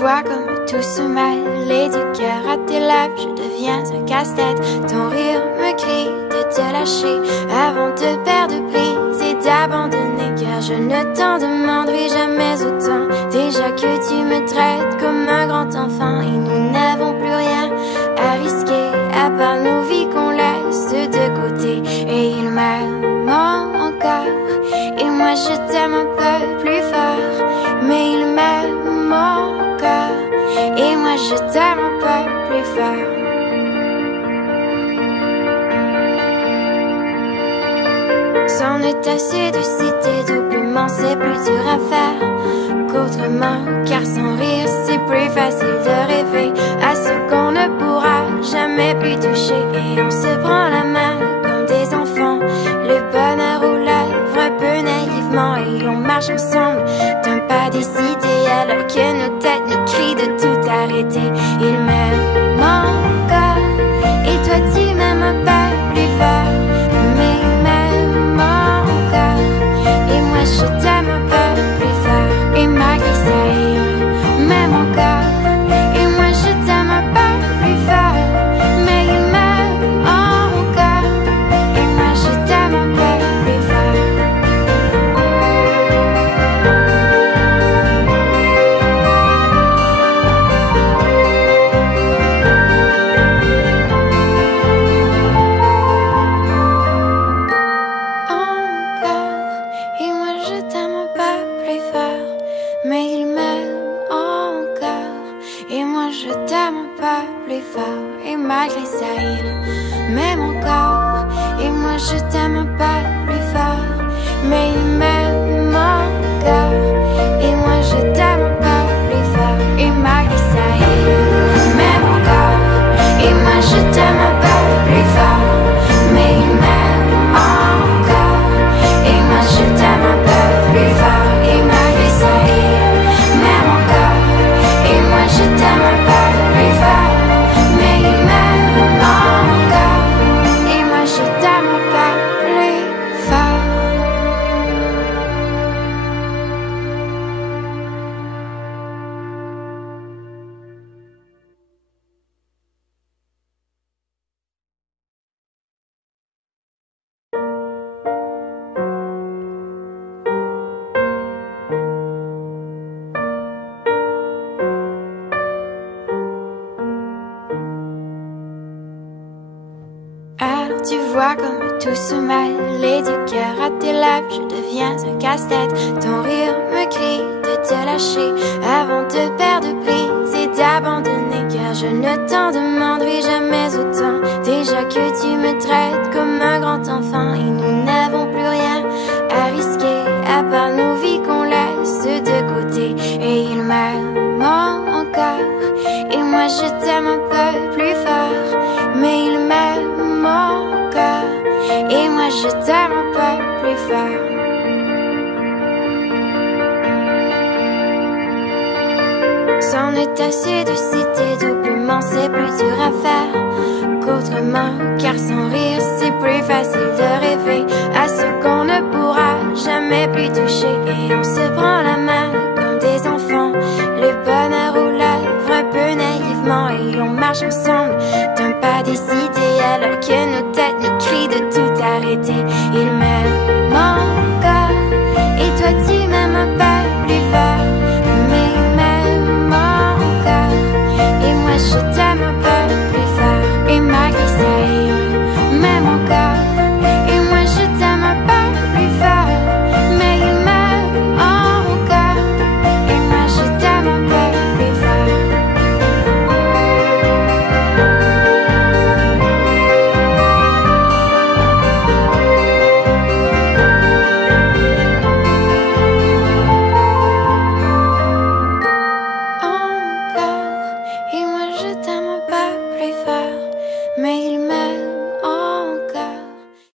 vois comme tout se mêle et du cœur à tes lèvres, je deviens un casse-tête. Ton rire me crie de te lâcher avant de perdre prise et d'abandonner, car je ne t'en demanderai jamais autant. Déjà que tu me traites comme un grand enfant et nous n'avons plus rien à risquer à part nos vies qu'on laisse de côté. Et il m'aime encore et moi je t'aime un peu plus fort, mais il m'aime encore et moi je t'aime un peu plus fort. C'en est assez de citer doublement, c'est plus dur à faire qu'autrement, car sans rire c'est plus facile de rêver à ce qu'on ne pourra jamais plus toucher. Et on se prend la main comme des enfants, le bonheur aux lèvres un peu naïvement, et on marche ensemble d'un pas décidé alors que nos têtes nous crient de tout arrêter. Il m'aime encore et toi tu m'aimes un peu plus fort, mais il m'aime encore et moi je t'aime un peu plus fort. Et malgré ça il m'aime encore et moi je t'aime un peu plus fort, mais il m'aime encore et moi je t'aime un peu plus fort. Et moi je t'aime un peu plus fort, mais il m'aime encore et moi je t'aime un peu plus fort. Et malgré ça il m'aime encore et moi je t'aime un peu plus fort, mais il m'aime encore et moi je t'aime un peu plus fort. Et malgré ça il m'aime encore et moi je t'aime un peu plus fort, mais il m'aime encore et moi je t'aime un peu plus fort. Et malgré ça il m'aime encore et moi je t'aime un peu plus fort, mais il m'aime encore et moi je t'aime un peu plus fort. Alors tu vois comme tout se mêle et du cœur à tes lèvres, je deviens un casse-tête. Ton rire me crie de te lâcher avant de perdre prise et d'abandonner, car je ne t'en demanderai jamais autant. Déjà que tu me traites comme un grand enfant et nous n'avons plus rien à risquer à part nos vies qu'on laisse de côté. Et il m'aime encore et moi je t'aime un peu plus fort, mais il m'aime encore et moi je t'aime un peu plus fort. C'en est assez de citer doublement, c'est plus dur à faire qu'autrement, car sans rire c'est plus facile de rêver à ce qu'on ne pourra jamais plus toucher. Et on se prend la main comme des enfants, le bonheur aux lèvres un peu naïvement, et on marche ensemble d'un pas décidé alors que nos têtes nous crient de tout arrêter. Il